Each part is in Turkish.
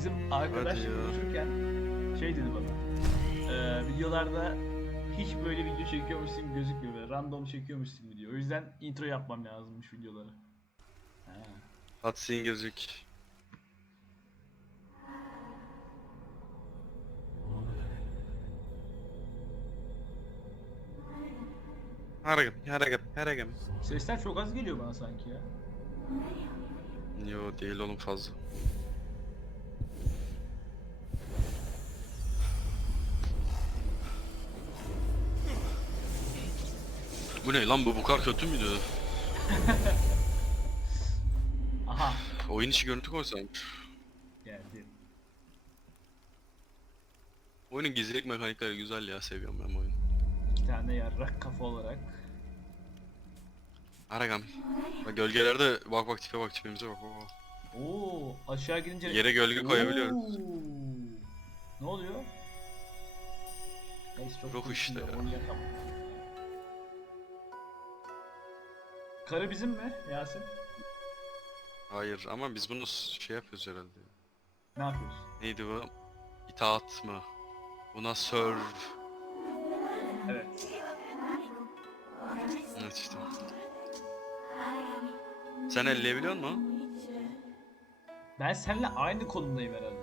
bizim arkadaş Hadi ya. konuşurken şey dedi bana. Eee videolarda hiç böyle video çekiyormuşsun gibi gözükmüyor böyle random çekiyormuşsun gibi diyor. O yüzden intro yapmam lazımmış videolara. Ha. Cutscene gelecek. Haragam, haragam, haragam. Sesler çok az geliyor bana sanki ya. Yo değil oğlum fazla. Bu ne lan bu bu kadar kötü müydü? Aha Oyun içi görüntü koysam. geldi. Oyunun gizlilik mekanikleri güzel ya seviyorum ben bu oyunu. İki tane yarrak kafa olarak. Aragam. Bak gölgelerde bak bak tipe bak tipimize bak bak bak. Oo aşağı gidince Yere gölge koyabiliyoruz. Oo. Ne oluyor? Neyse çok Ruh işte ya. Karı bizim mi Yasin? Hayır ama biz bunu şey yapıyoruz herhalde. Ne yapıyoruz? Neydi bu? İtaat mı? Buna serve. Evet. Evet işte. Sen elleyebiliyor musun? Ben seninle aynı konumdayım herhalde.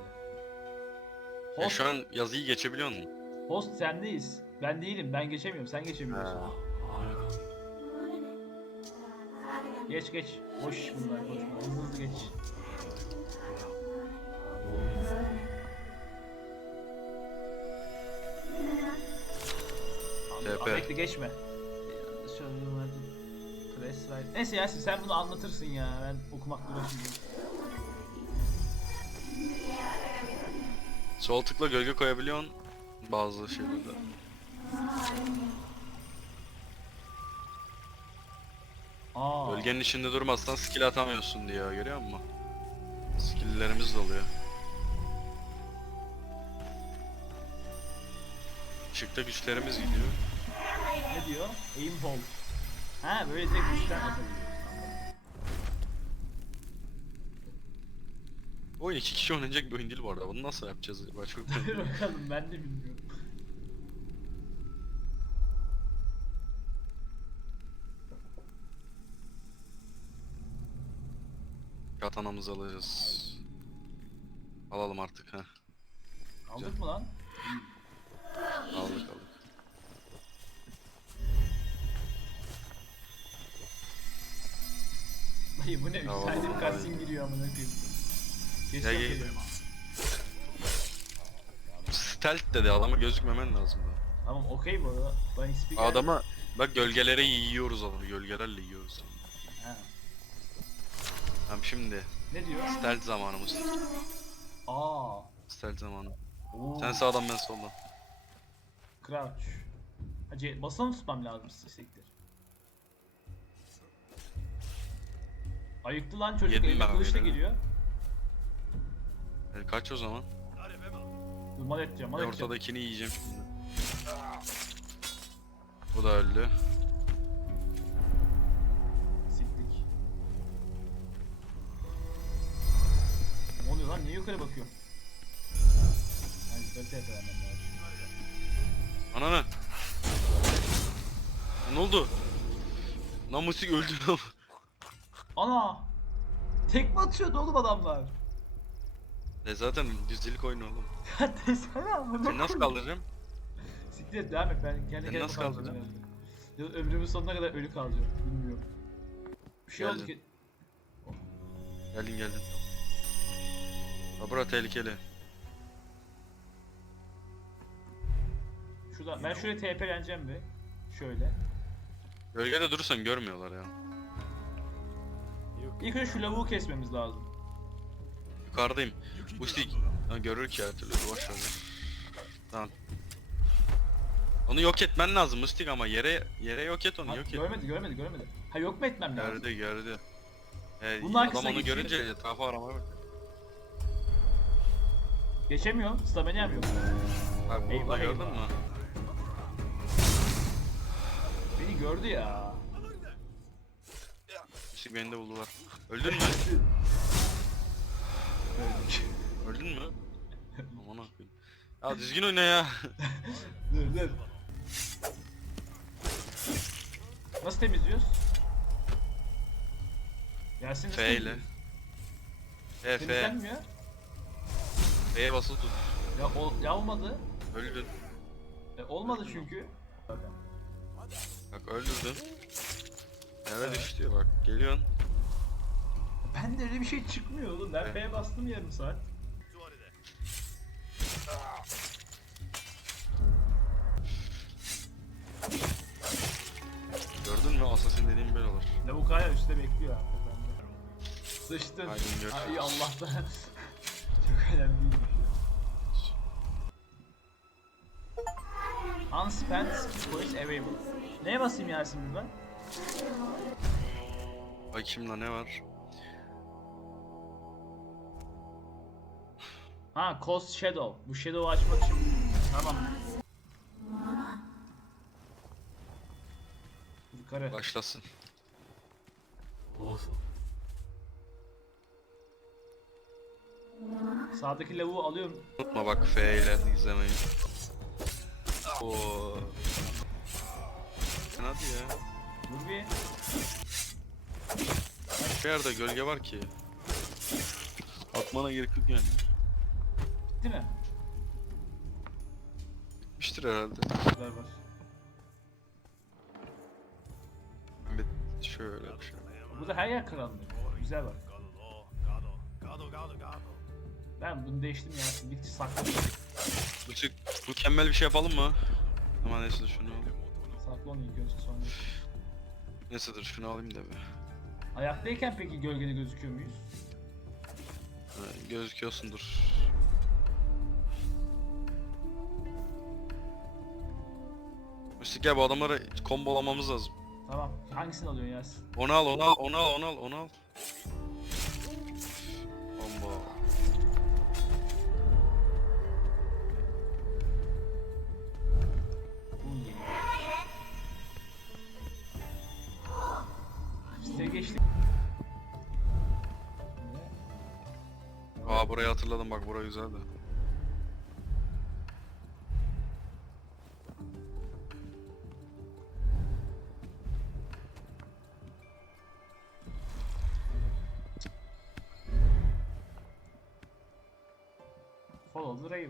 Ya Host, şu an yazıyı geçebiliyor musun? host sendeyiz. Ben değilim. Ben geçemiyorum. Sen geçebiliyorsun. Geç geç. Boş bunlar. Boş. Hızlı hızlı geç. Tamam, TP. Bekle geçme. Press right. Neyse Yasin sen bunu anlatırsın ya. Ben okumakla uğraşmayacağım. Sol tıkla gölge koyabiliyorsun. Bazı şeylerde. Aa. Gölgenin içinde durmazsan skill atamıyorsun diyor görüyor musun? Skill'lerimiz doluyor. Işıkta güçlerimiz gidiyor. Ne diyor? Aim hold. Ha böyle tek güçten atabiliyoruz. Oyun iki kişi oynayacak bir oyun değil bu arada. Bunu nasıl yapacağız? Çok Hadi bakalım ben de bilmiyorum. Katanamızı alacağız. Alalım artık ha. Aldık mı lan? Aldık aldık. Dayı bu ne? 3 Ya saniyede bir vallahi. cutscene giriyor amına koyayım. Geç Ya, ya, geliyor. Stealth dedi adama gözükmemen lazım da. Tamam okey bu arada. Ben XP geldi. Adama bak gölgelere yiyoruz adamı. Gölgelerle yiyoruz. Ha. Tamam şimdi Ne diyor? stealth zamanımız. Aa. Stealth zamanı. Oo. Sen sağdan ben soldan. Crouch. Ha, C basılı mı tutmam lazım istektir? Ayıktı lan çocuk Yedim eline ben kılıçla geliyor. E, kaç o zaman? Dur mal edeceğim mal Ben edeceğim. ortadakini yiyeceğim şimdi. Bu da öldü. Yukarı bakıyor? Lazım. Ananı. Ne oldu? Lan musik öldü lan. Ana! Tekme atıyordu oğlum adamlar. E zaten düzdelik oyunu oğlum. Ya desene amına Seni nasıl koyayım. kaldıracağım? Siktir et devam et ben kendi Seni kendime nasıl kaldıracağım? herhalde. Ya ömrümün sonuna kadar ölü kalacağım. Bilmiyorum. Bir şey oldu Geldim. ki. Geldin geldin. Bura tehlikeli. Şurada ben şuraya TP'leneceğim bir. Şöyle. Gölgede durursan görmüyorlar ya. İlk önce şu lavuğu kesmemiz lazım. Yukarıdayım. Musik. Ha görür ki her türlü boş ver. Tamam. Onu yok etmen lazım Mustik ama yere yere yok et onu Ha, yok et. görmedi görmedi görmedi. Ha yok mu etmem lazım? Gördü gördü. Ee, Bunun adam arkasına onu geçiyor. görünce etrafı aramaya bak. Geçemiyorum. Stamina'm yok. Bak Eyvah, burada gördün eyvah. mü? Beni gördü ya. Mustik beni de buldular. Öldün mü? Öldün mü? Aman akıyım. Ya düzgün oyna ya. dur dur. Nasıl temizliyoruz? Yasin nasıl F ile. E F. Temizlenmiyor. F'ye basılı tut. Ya, ol, ya olmadı. Öldün. E, olmadı çünkü. Bak öldürdün. Nereye düştü ya bak. Geliyorsun. Ben de öyle bir şey çıkmıyor oğlum. Ben F'ye bastım yarım saat. Gördün mü? Assassin dediğim böyle olur. Lavuk hala üstte bekliyor hakikaten. Sıçtın. Ay Allah'tan. Çok önemli Unspent points available. Neye basayım Yasin bir ben? Bakayım da ne var? Ha, Cost Shadow. Bu Shadow'u açmak için. Tamam. Yukarı. Başlasın. Sağdaki lavuğu alıyorum. Unutma bak F ile izlemeyi. Oo. Sen hadi ya. Dur bir. Şu yerde gölge var ki. Atmana gerek yok yani. Bitti mi? Bitmiştir herhalde. Ver var. Bir şöyle bir şey. Burada her yer karanlık. Güzel bak. Ben bunu değiştim ya. Bitti sakladım. Çık mükemmel bir şey yapalım mı? Ama neyse dur şunu alayım. Sakla onu ilk önce sonra. Neyse dur şunu alayım da bir. Ayaktayken peki gölgede gözüküyor muyuz? Ha, Gözüküyorsun dur. Müstik gel bu adamları kombolamamız lazım. Tamam. Hangisini alıyorsun Yasin? Onu al, onu al, onu al, onu al, onu al. Geçtik. Aa burayı hatırladım bak bura güzeldi. Follow the Raven.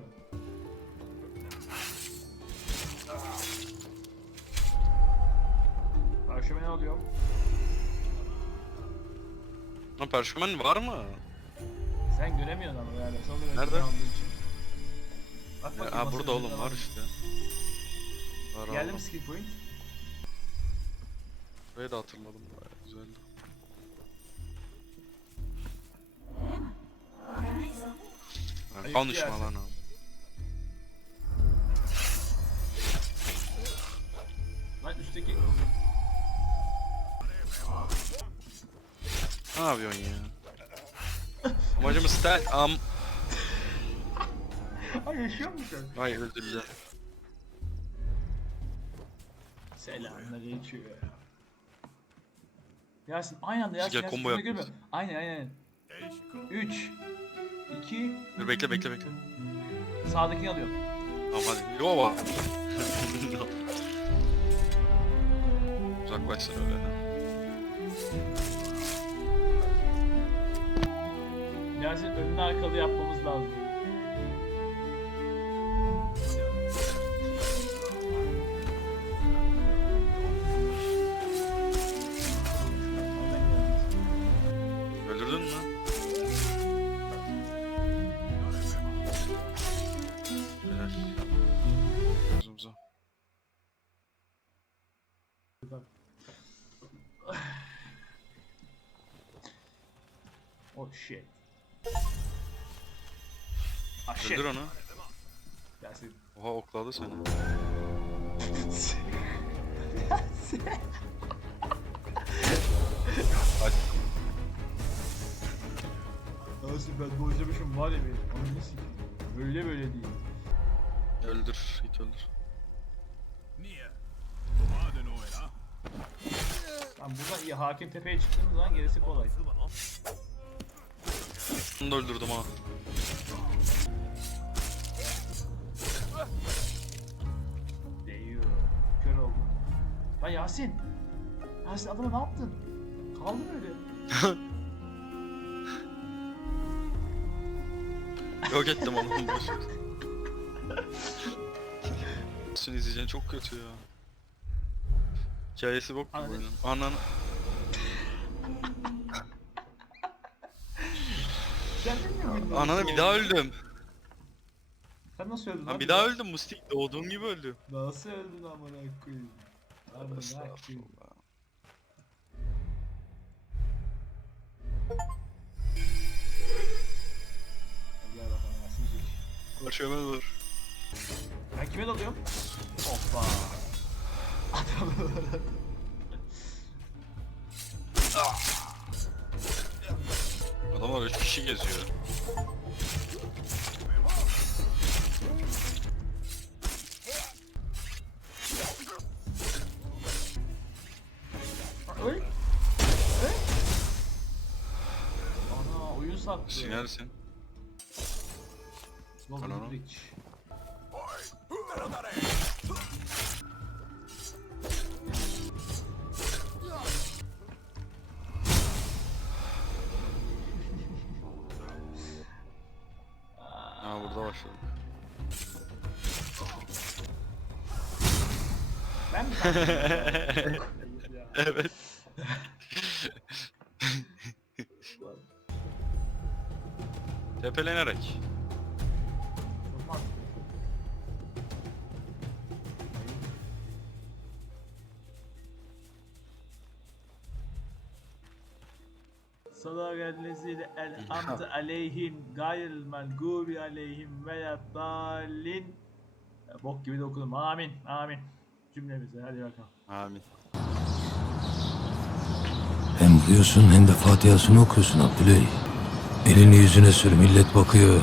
Karşıma ne alıyorum? Lan perşemen var mı? Sen göremiyorsun ama yani. Çok önemli Nerede? olduğu için. Bak bakayım Ha masanın burada oğlum var işte. Var Geldi mi aldım. skill point? Burayı da hatırladım bayağı güzeldi. Ha, Ayıp Konuşma yersin. lan abi. Lan üstteki... Ne yapıyorsun ya? Amacımız stel... Am... Ay yaşıyor musun? Ay özür dilerim. Selamlar geçiyor. Yasin aynı anda Yasin. Güzel Yasin, combo görme. yapıyoruz. Aynen aynen. 3 2 Dur bekle bekle bekle. Sağdakini alıyorum. Tamam hadi. Yova. Uzaklaşsın öyle. Yasin önünü arkalı yapmamız lazım. Öldürdün mü? Helal. Oh shit. Ah shit. Öldür onu. Yasin. Oha okladı seni. Hadi. Yasin ben bu oynamışım var ya benim. Ananı sikeyim. Böyle böyle değil. Öldür. Git öldür. Lan buradan iyi hakim tepeye çıktığımız zaman gerisi kolay. Onu da öldürdüm ha. Değiyor. Kör oldum. Lan Yasin. Yasin adama ne yaptın? Kaldı mı öyle? Yok ettim onu. Sün izleyeceğin çok kötü ya. Hikayesi bok bu Anladım. oyunun. Ananı. Ananı bir daha öldüm. Sen nasıl öldün Lan bir daha öldüm Mustik. Doğduğum gibi öldüm. Nasıl öldün amına koyayım? Amına koyayım. Estağfurullah. Gel bakalım Yasin Cik. Başıma dur. Ben kime dalıyorum? Hoppa. Adam Adamlar 3 kişi geziyor. Öl. Öl. Ana oyun sattı. Sinersin. Golden Ananı. Bridge. Burada başladık. Ben mi kaldım? Ya. Evet. Tepelenerek. Sadakallezine en'amte aleyhim gayril mağdubi aleyhim ve dallin Bok gibi de okudum. Amin. Amin. Cümlemize hadi bakalım. Amin. Hem vuruyorsun hem de Fatiha'sını okuyorsun Abdüley. Elini yüzüne sür millet bakıyor.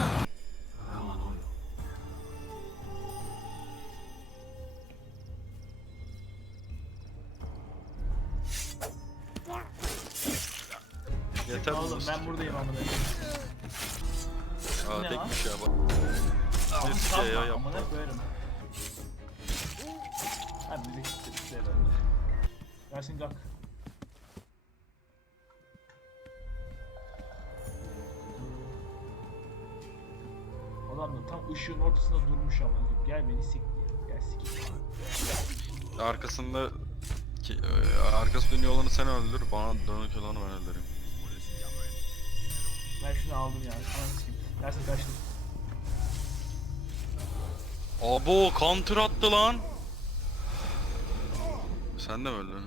Adam da tam ışığın ortasında durmuş ama. Gel beni sik diyor. Gel sik. Arkasında ki, e, arkası dönüyor olanı sen öldür, bana dönük olanı ben öldüreyim. Ben şunu aldım yani. Ananı sikeyim. Yasin kaçtım. Abo counter attı lan. Sen de mi öldün?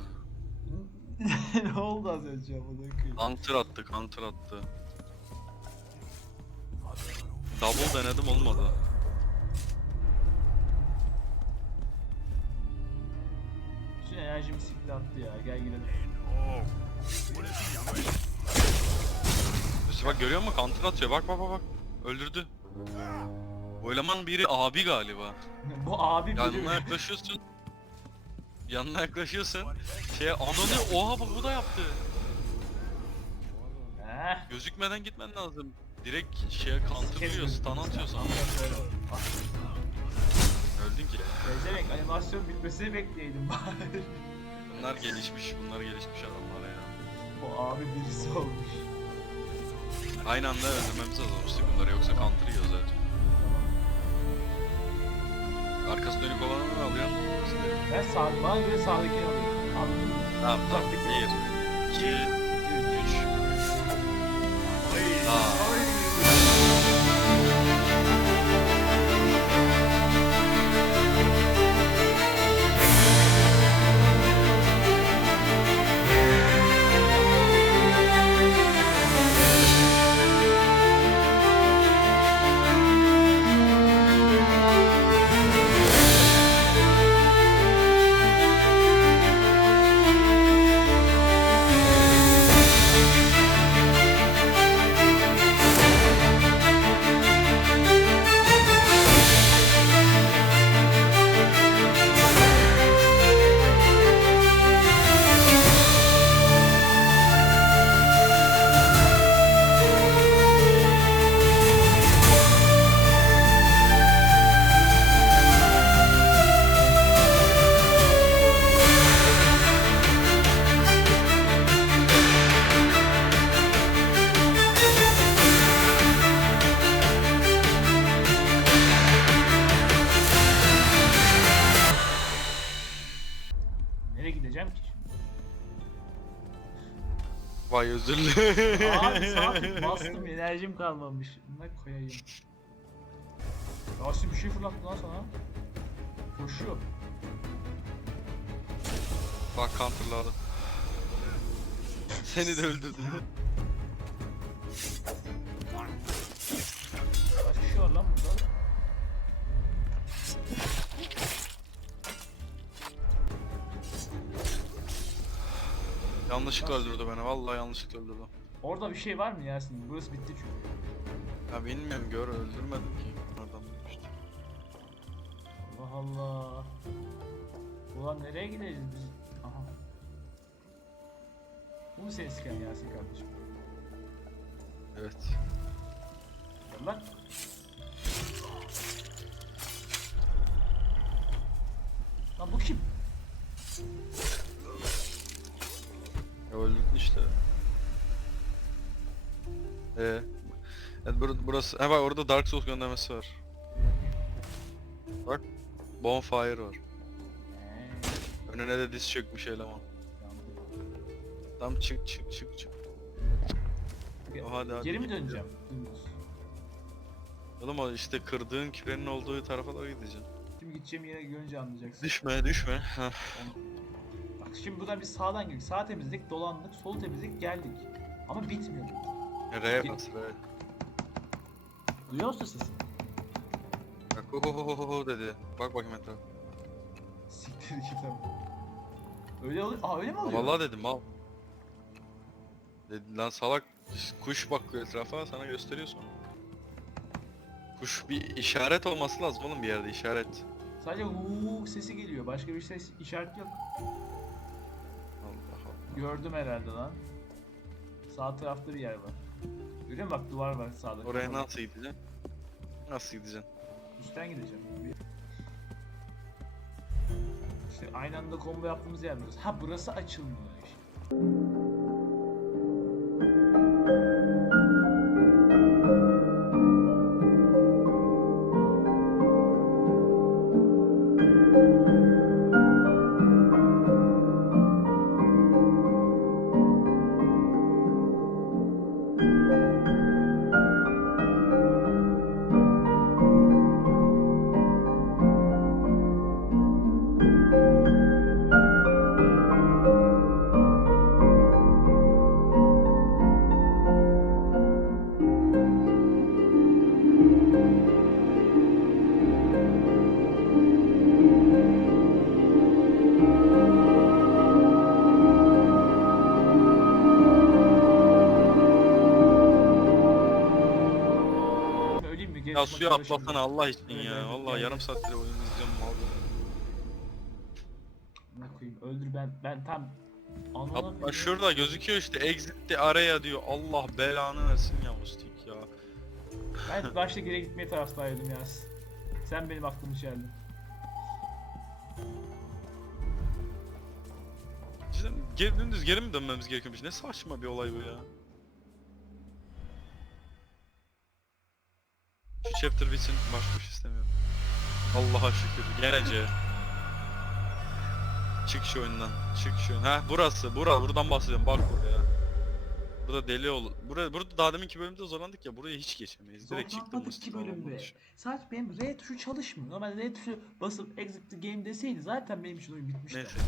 ne oldu az önce amına koyayım? Counter attı, counter attı. Double denedim olmadı. Bütün enerjimi sikti attı ya. Gel gidelim. İşte bak görüyor musun? Counter atıyor. Bak bak bak bak. Öldürdü. Bu eleman biri abi galiba. Bu abi biri Yanına yaklaşıyorsun. Yanına yaklaşıyorsun. Şey ananı oha bak bu da yaptı. Heh. Gözükmeden gitmen lazım. Direkt şeye counterlıyor, stun atıyor sana. Öldün ki. Bezemek animasyon bitmesini bekleydim bari. Bunlar gelişmiş, bunlar gelişmiş adamlar ya. Bu abi birisi olmuş. Aynı anda öldürmemiz lazım işte bunları yoksa counter yiyor zaten. Arkası dönük olanı mı alıyorsun? Ben sağ, bana göre sağdakini alıyorum. Anladın mı? Tamam tamam. Uzaktaki- 1, 2, 3. Aa. Vay özür dilerim. Abi saat bastım enerjim kalmamış. Ne koyayım. Yasin bir şey fırlattı lan sana. Koşuyor. Bak counterladı. Seni de öldürdüm. Yanlışlıkla öldürdü beni. Vallahi yanlışlıkla öldürdü. Orada bir şey var mı Yasin? Burası bitti çünkü. Ya bilmiyorum gör öldürmedim ki. Oradan işte. Allah Allah. Ulan nereye gideceğiz biz? Aha. Bu mu senin siken Yasin kardeşim? Evet. Gel Lan. Lan bu kim? İşte. Ee, evet bur burası. Ha bak orada Dark Souls göndermesi var. Bak. Bonfire var. Önüne de diz çökmüş eleman. Tam çık çık çık çık. Hadi, hadi, Geri mi döneceğim? Oğlum o işte kırdığın kürenin olduğu tarafa doğru gideceksin. Şimdi gideceğim yere görünce anlayacaksın. Düşme düşme. Bak şimdi buradan biz sağdan girdik. Sağ temizlik, dolandık, sol temizlik, geldik. Ama bitmiyor. R'ye bas R. Duyuyor musun sesi? Bak ho ho ho ho ho dedi. Bak bakayım etrafa. Siktir git. Öyle oluyor. Aa öyle mi oluyor? Vallahi dedim al. Dedi lan salak kuş bakıyor etrafa sana gösteriyor sonra. Kuş bir işaret olması lazım oğlum bir yerde işaret. Sadece uuu sesi geliyor. Başka bir ses işaret yok. Gördüm herhalde lan. Sağ tarafta bir yer var. Görüyor musun bak duvar var sağda. Oraya nasıl gideceksin? Nasıl gideceksin? Üstten gideceğim. Bir- İşte aynı anda combo yaptığımız yer burası. Ha burası açılmıyor işte. Ya suya şimdi. atlasana Allah için Öyle, ya. öyle, Vallahi öyle. yarım saattir oyun izliyorum mal. Ne koyayım öldür ben ben tam Hatta anlamıyorum. şurada gözüküyor işte exit the area diyor. Allah belanı versin ya Mustik ya. Ben başta geri gitmeye taraftaydım ya. Sen benim aklımı çeldin. Cidden geri, dümdüz geri mi dönmemiz gerekiyormuş? Ne saçma bir olay bu ya. Şu chapter bitsin şey istemiyorum. Allah'a şükür gelece. Çık şu oyundan. Çık şu oyun. Ha burası. Bura. Buradan bahsediyorum. Bak buraya. Burada deli ol. Burada, burada daha deminki bölümde zorlandık ya. Buraya hiç geçemeyiz. Direkt çıktım. Zorlanmadık ki bölümde. Sadece benim R tuşu çalışmıyor. Normalde R tuşu basıp exit the game deseydi zaten benim için oyun bitmişti. Neyse.